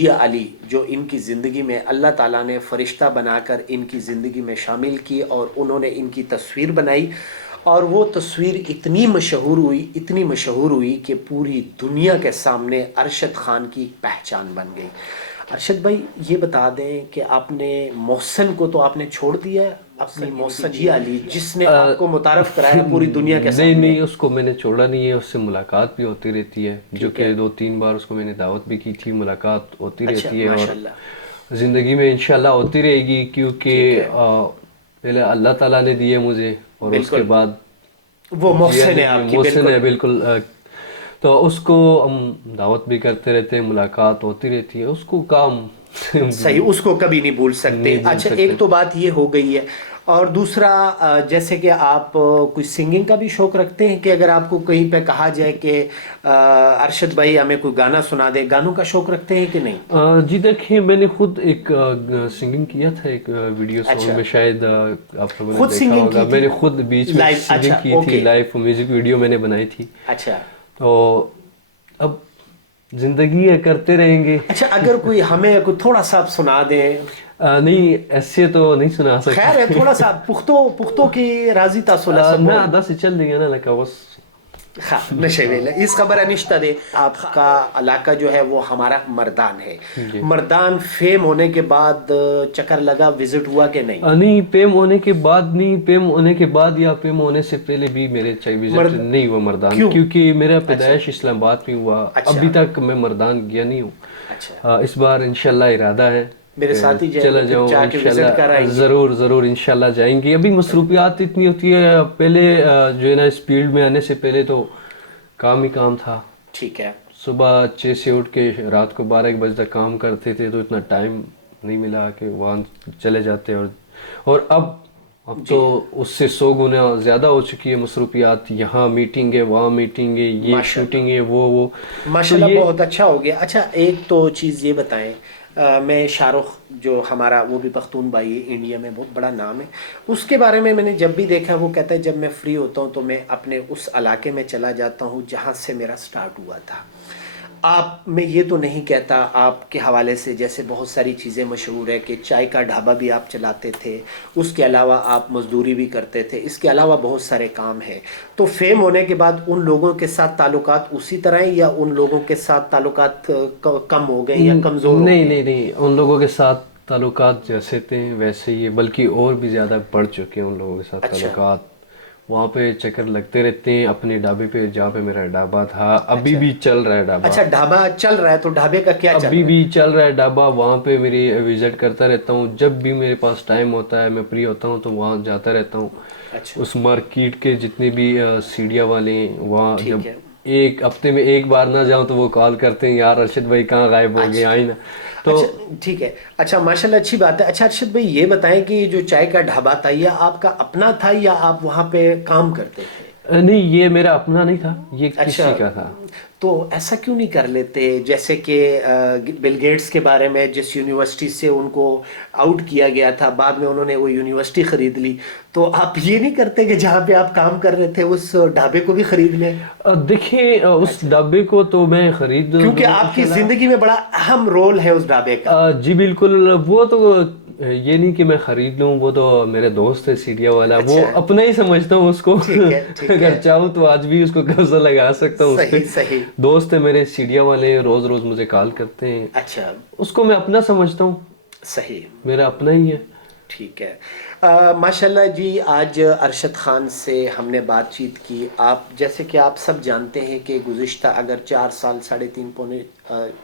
یہ علی جو ان کی زندگی میں اللہ تعالیٰ نے فرشتہ بنا کر ان کی زندگی میں شامل کی اور انہوں نے ان کی تصویر بنائی اور وہ تصویر اتنی مشہور ہوئی کہ پوری دنیا کے سامنے ارشد خان کی پہچان بن گئی۔ ارشد بھائی یہ بتا دیں کہ آپ نے محسن کو تو آپ نے چھوڑ دیا ہے، اپنی محسن جی علی جس نے آپ کو متعارف کرایا پوری دنیا کے سامنے؟ نہیں، اس کو میں نے چھوڑا نہیں ہے، اس سے ملاقات بھی ہوتی رہتی ہے، جو کہ 2-3 بار اس کو میں نے دعوت بھی کی تھی، ملاقات ہوتی رہتی ہے اور زندگی میں انشاءاللہ ہوتی رہے گی، کیونکہ پہلے اللہ تعالیٰ نے دیے مجھے اور اس کے بعد وہ محسن ہے آپ کی، محسن ہے بالکل، تو اس کو ہم دعوت بھی کرتے رہتے ہیں، ملاقات ہوتی رہتی ہے، اس کو کام صحیح، اس کو کبھی نہیں بھول سکتے۔ اچھا ایک تو بات یہ ہو گئی ہے، اور دوسرا جیسے کہ آپ کوئی سنگنگ کا بھی شوق رکھتے ہیں کہ اگر آپ کو کہیں پہ کہا جائے کہ ارشد بھائی ہمیں کوئی گانا سنا دے، گانوں کا شوق رکھتے ہیں کہ نہیں؟ جی دیکھیں، میں نے خود ایک سنگنگ کیا تھا ایک ویڈیو سانگ میں، شاید آپ لوگوں نے دیکھا ہوگا، میں نے خود بیچ میں سنگنگ کی تھی، لائیو میوزک ویڈیو میں نے بنائی تھی۔ اچھا، تو اب زندگی ہے، کرتے رہیں گے۔ اچھا اگر کوئی ہمیں کوئی تھوڑا سا آپ سنا دیں؟ نہیں، ایسے تو نہیں سنا سکتے، خیر ہے، تھوڑا سا پختو کی راضی تاسولا سب نا دس چل دیں گے نا لکا بس۔ ہاں نشے ویلے اس خبر انشتہ دے۔ آپ کا علاقہ جو ہے وہ ہمارا مردان ہے، مردان فیم ہونے کے بعد چکر لگا، وزٹ ہوا کہ نہیں؟ نہیں، پیم ہونے کے بعد نہیں، پیم ہونے کے بعد یا پیم ہونے سے پہلے بھی میرے وزٹ نہیں ہوا مردان، کیونکہ میرا پیدائش اسلام آباد میں ہوا، ابھی تک میں مردان گیا نہیں ہوں۔ اس بار انشاءاللہ ارادہ ہے میرے ساتھی چلا جاؤں انشاءاللہ، ضرور انشاءاللہ جائیں گے۔ ابھی مصروفیات اتنی ہوتی ہے، پہلے جو ہے نا اس فیلڈ میں آنے سے پہلے تو کام ہی کام تھا۔ ٹھیک ہے، صبح 6 سے اٹھ کے رات کو 12-1 بجے تک کام کرتے تھے، تو اتنا ٹائم نہیں ملا کہ وہاں چلے جاتے، اور اب تو اس سے 100 گنا زیادہ ہو چکی ہے مصروفیات، یہاں میٹنگ ہے، وہاں میٹنگ ہے، یہ شوٹنگ ہے، وہ ماشاءاللہ بہت اچھا ہو گیا۔ اچھا ایک تو چیز یہ بتائیں، میں شاہ رخ جو ہمارا وہ بھی پختون بھائی ہے، انڈیا میں بہت بڑا نام ہے، اس کے بارے میں نے جب بھی دیکھا، وہ کہتا ہے جب میں فری ہوتا ہوں تو میں اپنے اس علاقے میں چلا جاتا ہوں جہاں سے میرا سٹارٹ ہوا تھا۔ آپ میں یہ تو نہیں کہتا، آپ کے حوالے سے جیسے بہت ساری چیزیں مشہور ہے کہ چائے کا ڈھابا بھی آپ چلاتے تھے، اس کے علاوہ آپ مزدوری بھی کرتے تھے، اس کے علاوہ بہت سارے کام ہیں، تو فیم ہونے کے بعد ان لوگوں کے ساتھ تعلقات اسی طرح ہیں یا ان لوگوں کے ساتھ تعلقات کم ہو گئے یا کمزور ہو گئے؟ نہیں، ان لوگوں کے ساتھ تعلقات جیسے تھے ویسے ہی، بلکہ اور بھی زیادہ بڑھ چکے ہیں ان لوگوں کے ساتھ تعلقات۔ وہاں پہ چکر لگتے رہتے ہیں، اپنے ڈھابے پہ جہاں پہ میرا ڈھابا تھا، ابھی بھی چل رہا ہے ڈھابا۔ اچھا ڈھابا چل رہا ہے، تو ڈھابے کا کیا چل رہا ہے؟ ابھی بھی چل رہا ہے ڈھابا، وہاں پہ میری وزٹ کرتا رہتا ہوں، جب بھی میرے پاس ٹائم ہوتا ہے، میں فری ہوتا ہوں تو وہاں جاتا رہتا ہوں۔ اس مارکیٹ کے جتنے بھی سیڑھیاں والے ہیں، وہاں جب ایک ہفتے میں ایک بار نہ جاؤں تو وہ کال کرتے ہیں، یار ارشد بھائی کہاں غائب ہو گئے، آئیں نا۔ تو ٹھیک ہے، اچھا ماشاءاللہ اچھی بات ہے۔ اچھا ارشد بھائی یہ بتائیں کہ جو چائے کا ڈھابا تھا، یہ آپ کا اپنا تھا یا آپ وہاں پہ کام کرتے تھے؟ نہیں، یہ میرا اپنا نہیں تھا، یہ کسی کا تھا۔ تو ایسا کیوں نہیں کر لیتے جیسے کہ بل گیٹس کے بارے میں، جس یونیورسٹی سے ان کو آؤٹ کیا گیا تھا، بعد میں انہوں نے وہ یونیورسٹی خرید لی، تو آپ یہ نہیں کرتے کہ جہاں پہ آپ کام کر رہے تھے اس ڈھابے کو بھی خرید لیں؟ دیکھیں اس ڈھابے کو تو میں خرید، کیونکہ آپ کی زندگی میں بڑا اہم رول ہے اس ڈھابے کا۔ جی بالکل، وہ تو یہ نہیں کہ میں خرید لوں، وہ تو میرے دوست ہے سیڈیا والا، وہ اپنا ہی سمجھتا ہوں اس کو، اگر چاہوں تو آج بھی اس کو قبضہ لگا سکتا ہوں اس پہ۔ دوست ہے میرے سیڈیا والے، روز روز مجھے کال کرتے ہیں، اچھا اس کو میں اپنا سمجھتا ہوں، صحیح، میرا اپنا ہی ہے۔ ٹھیک ہے، ماشاءاللہ جی آج ارشد خان سے ہم نے بات چیت کی۔ آپ جیسے کہ آپ سب جانتے ہیں کہ گزشتہ اگر 4 سال 3.5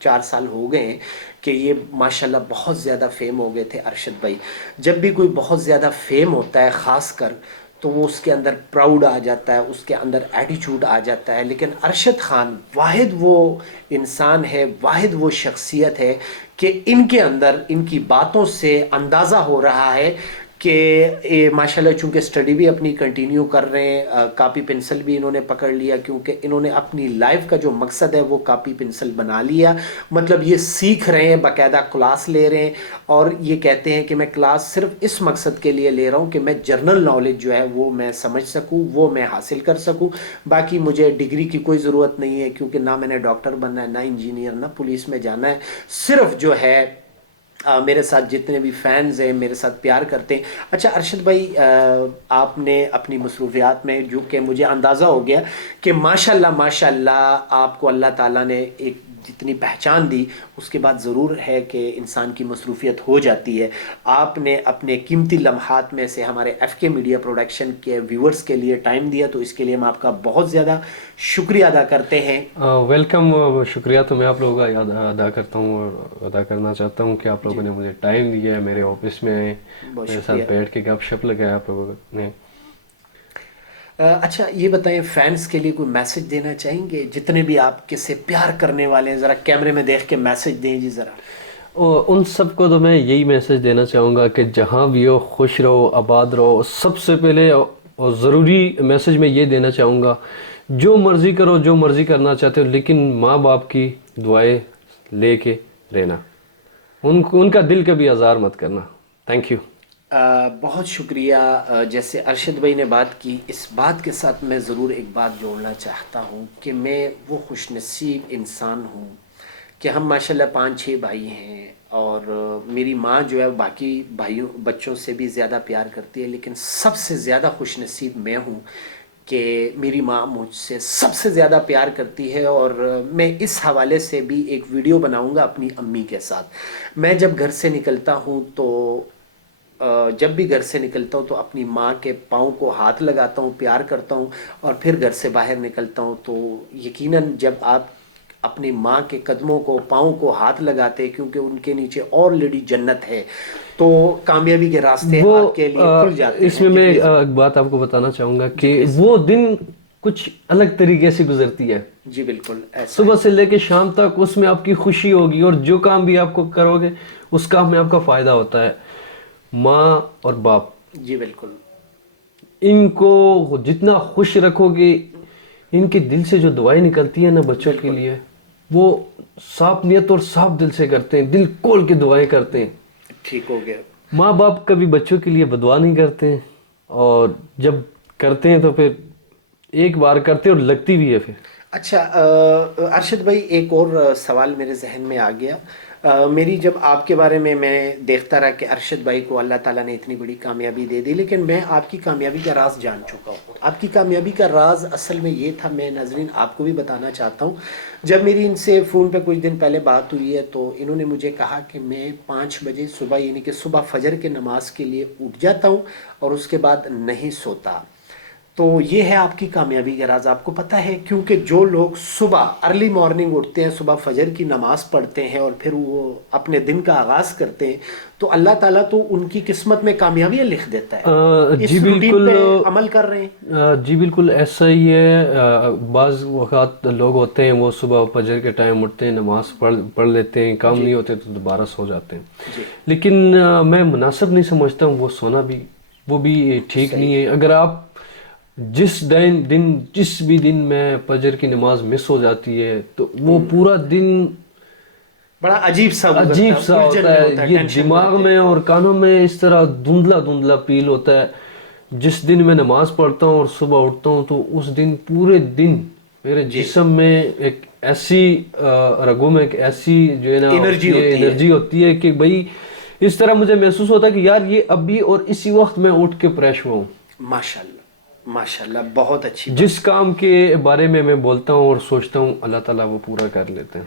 4 سال ہو گئے ہیں کہ یہ ماشاءاللہ بہت زیادہ فیم ہو گئے تھے ارشد بھائی۔ جب بھی کوئی بہت زیادہ فیم ہوتا ہے خاص کر تو وہ اس کے اندر پراؤڈ آ جاتا ہے، اس کے اندر ایٹیچیوڈ آ جاتا ہے، لیکن ارشد خان واحد وہ انسان ہے، واحد وہ شخصیت ہے کہ ان کے اندر ان کی باتوں سے اندازہ ہو رہا ہے کہ ماشاءاللہ چونکہ اسٹڈی بھی اپنی کنٹینیو کر رہے ہیں، کاپی پنسل بھی انہوں نے پکڑ لیا، کیونکہ انہوں نے اپنی لائف کا جو مقصد ہے وہ کاپی پنسل بنا لیا. مطلب یہ سیکھ رہے ہیں، باقاعدہ کلاس لے رہے ہیں، اور یہ کہتے ہیں کہ میں کلاس صرف اس مقصد کے لیے لے رہا ہوں کہ میں جرنل نالج جو ہے وہ میں سمجھ سکوں، وہ میں حاصل کر سکوں. باقی مجھے ڈگری کی کوئی ضرورت نہیں ہے، کیونکہ نہ میں نے ڈاکٹر بننا ہے، نہ انجینئر، نہ پولیس میں جانا ہے. صرف جو ہے میرے ساتھ جتنے بھی فینز ہیں میرے ساتھ پیار کرتے ہیں. اچھا ارشد بھائی، آپ نے اپنی مصروفیات میں، جو کہ مجھے اندازہ ہو گیا کہ ماشاءاللہ آپ کو اللہ تعالیٰ نے ایک جتنی پہچان دی، اس کے بعد ضرور ہے کہ انسان کی مصروفیت ہو جاتی ہے. آپ نے اپنے قیمتی لمحات میں سے ہمارے ایف کے میڈیا پروڈکشن کے ویورز کے لیے ٹائم دیا، تو اس کے لیے ہم آپ کا بہت زیادہ شکریہ ادا کرتے ہیں. ویلکم. شکریہ تو میں آپ لوگوں کا ادا کرتا ہوں اور ادا کرنا چاہتا ہوں کہ آپ لوگوں نے مجھے ٹائم دیا ہے، میرے آفس میں آئے، میرے ساتھ بیٹھ کے گپ شپ لگایا آپ لوگوں نے. اچھا یہ بتائیں، فینس کے لیے کوئی میسج دینا چاہیں گے؟ جتنے بھی آپ کے سے پیار کرنے والے ہیں، ذرا کیمرے میں دیکھ کے میسج دیں جی ذرا. ان سب کو تو میں یہی میسج دینا چاہوں گا کہ جہاں بھی ہو خوش رہو، آباد رہو. سب سے پہلے اور ضروری میسج میں یہ دینا چاہوں گا، جو مرضی کرو، جو مرضی کرنا چاہتے ہو، لیکن ماں باپ کی دعائیں لے کے رہنا، ان کا دل کبھی آزار مت کرنا. Thank you. بہت شکریہ. جیسے ارشد بھائی نے بات کی، اس بات کے ساتھ میں ضرور ایک بات جوڑنا چاہتا ہوں کہ میں وہ خوش نصیب انسان ہوں کہ ہم ماشاءاللہ 5-6 بھائی ہیں، اور میری ماں جو ہے باقی بچوں سے بھی زیادہ پیار کرتی ہے، لیکن سب سے زیادہ خوش نصیب میں ہوں کہ میری ماں مجھ سے سب سے زیادہ پیار کرتی ہے. اور میں اس حوالے سے بھی ایک ویڈیو بناؤں گا اپنی امی کے ساتھ. میں جب گھر سے نکلتا ہوں تو جب بھی گھر سے نکلتا ہوں تو اپنی ماں کے پاؤں کو ہاتھ لگاتا ہوں، پیار کرتا ہوں، اور پھر گھر سے باہر نکلتا ہوں. تو یقیناً جب آپ اپنی ماں کے قدموں کو، پاؤں کو ہاتھ لگاتے، کیونکہ ان کے نیچے آلریڈی جنت ہے، تو کامیابی کے راستے آپ کے لیے کھل جاتے ہیں. اس میں میں ایک بات آپ کو بتانا چاہوں گا کہ وہ دن کچھ الگ طریقے سے گزرتی ہے. جی بالکل ایسا. صبح سے لے کے شام تک اس میں آپ کی خوشی ہوگی، اور جو کام بھی آپ کو کرو گے اس کام میں آپ کا فائدہ ہوتا ہے. ماں اور باپ، جی بالکل، ان کو جتنا خوش رکھو گے، ان کے دل سے جو دعائیں نکلتی ہیں نا بچوں کے لیے، وہ صاف نیت اور صاف دل سے کرتے ہیں، دل کھول کے دعائیں کرتے ہیں. ٹھیک ہو گیا. ماں باپ کبھی بچوں کے لیے بدعا نہیں کرتے ہیں، اور جب کرتے ہیں تو پھر ایک بار کرتے اور لگتی بھی ہے پھر. اچھا ارشد بھائی، ایک اور سوال میرے ذہن میں آ گیا. میری جب آپ کے بارے میں دیکھتا رہا کہ ارشد بھائی کو اللہ تعالیٰ نے اتنی بڑی کامیابی دے دی، لیکن میں آپ کی کامیابی کا راز جان چکا ہوں. آپ کی کامیابی کا راز اصل میں یہ تھا، میں ناظرین آپ کو بھی بتانا چاہتا ہوں. جب میری ان سے فون پہ کچھ دن پہلے بات ہوئی ہے تو انہوں نے مجھے کہا کہ میں 5 بجے صبح، یعنی کہ صبح فجر کے نماز کے لیے اٹھ جاتا ہوں اور اس کے بعد نہیں سوتا. تو یہ ہے آپ کی کامیابی کا راز. آپ کو پتہ ہے، کیونکہ جو لوگ صبح ارلی مارننگ اٹھتے ہیں، صبح فجر کی نماز پڑھتے ہیں اور پھر وہ اپنے دن کا آغاز کرتے ہیں، تو اللہ تعالیٰ تو ان کی قسمت میں کامیابیاں لکھ دیتا ہے. جی بالکل، عمل کر رہے ہیں. جی بالکل ایسا ہی ہے. بعض وقت لوگ ہوتے ہیں وہ صبح فجر کے ٹائم اٹھتے ہیں، نماز پڑھ لیتے ہیں، کام نہیں ہوتے تو دوبارہ سو جاتے ہیں. لیکن میں مناسب نہیں سمجھتا ہوں وہ سونا بھی، وہ بھی ٹھیک نہیں ہے. اگر آپ جس بھی دن میں فجر کی نماز مس ہو جاتی ہے تو وہ پورا دن بڑا عجیب سا ہوتا ہے. یہ دماغ میں اور کانوں میں اس طرح دھندلا فیل ہوتا ہے. جس دن میں نماز پڑھتا ہوں اور صبح اٹھتا ہوں تو اس دن پورے دن میرے جسم میں ایک ایسی رگوں میں ایک ایسی جو ہے نا انرجی ہوتی ہے کہ بھائی اس طرح مجھے محسوس ہوتا ہے کہ یار یہ ابھی اور اسی وقت میں اٹھ کے فریش ہوا ہوں. ماشاءاللہ بہت اچھی بات. جس کام کے بارے میں بولتا ہوں اور سوچتا ہوں اللہ تعالیٰ وہ پورا کر لیتے ہیں.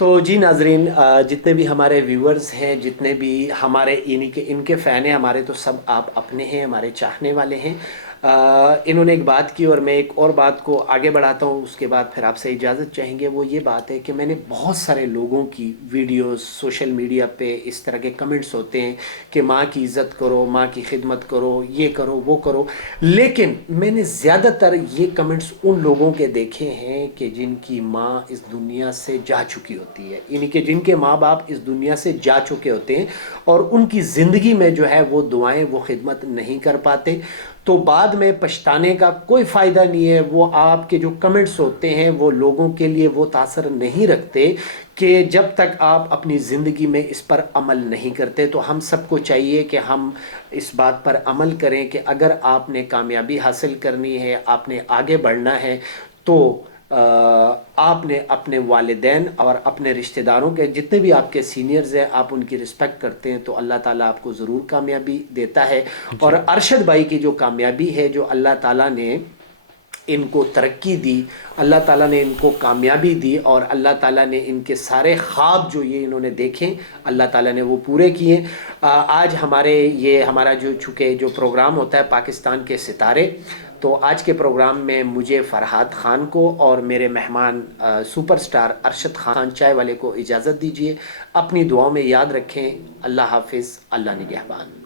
تو جی ناظرین، جتنے بھی ہمارے ویورز ہیں، جتنے بھی ہمارے یعنی کہ ان کے فین ہیں ہمارے، تو سب آپ اپنے ہیں، ہمارے چاہنے والے ہیں. انہوں نے ایک بات کی اور میں ایک اور بات کو آگے بڑھاتا ہوں، اس کے بعد پھر آپ سے اجازت چاہیں گے. وہ یہ بات ہے کہ میں نے بہت سارے لوگوں کی ویڈیوز سوشل میڈیا پہ اس طرح کے کمنٹس ہوتے ہیں کہ ماں کی عزت کرو، ماں کی خدمت کرو، یہ کرو وہ کرو، لیکن میں نے زیادہ تر یہ کمنٹس ان لوگوں کے دیکھے ہیں کہ جن کی ماں اس دنیا سے جا چکی ہوتی ہے، یعنی کہ جن کے ماں باپ اس دنیا سے جا چکے ہوتے ہیں اور ان کی زندگی میں جو ہے وہ دعائیں، وہ خدمت نہیں کر پاتے. تو بعد میں پچھتانے کا کوئی فائدہ نہیں ہے. وہ آپ کے جو کمنٹس ہوتے ہیں وہ لوگوں کے لیے وہ تاثر نہیں رکھتے کہ جب تک آپ اپنی زندگی میں اس پر عمل نہیں کرتے. تو ہم سب کو چاہیے کہ ہم اس بات پر عمل کریں کہ اگر آپ نے کامیابی حاصل کرنی ہے، آپ نے آگے بڑھنا ہے، تو آپ نے اپنے والدین اور اپنے رشتہ داروں کے جتنے بھی آپ کے سینئرز ہیں، آپ ان کی رسپیکٹ کرتے ہیں تو اللہ تعالیٰ آپ کو ضرور کامیابی دیتا ہے. اور ارشد بھائی کی جو کامیابی ہے، جو اللہ تعالیٰ نے ان کو ترقی دی، اللہ تعالیٰ نے ان کو کامیابی دی، اور اللہ تعالیٰ نے ان کے سارے خواب جو یہ انہوں نے دیکھیں اللہ تعالیٰ نے وہ پورے کیے. آج ہمارا جو چونکہ جو پروگرام ہوتا ہے پاکستان کے ستارے، تو آج کے پروگرام میں مجھے فرحات خان کو اور میرے مہمان سپر سٹار ارشد خان چائے والے کو اجازت دیجیے. اپنی دعاؤں میں یاد رکھیں. اللہ حافظ. اللہ نگہبان.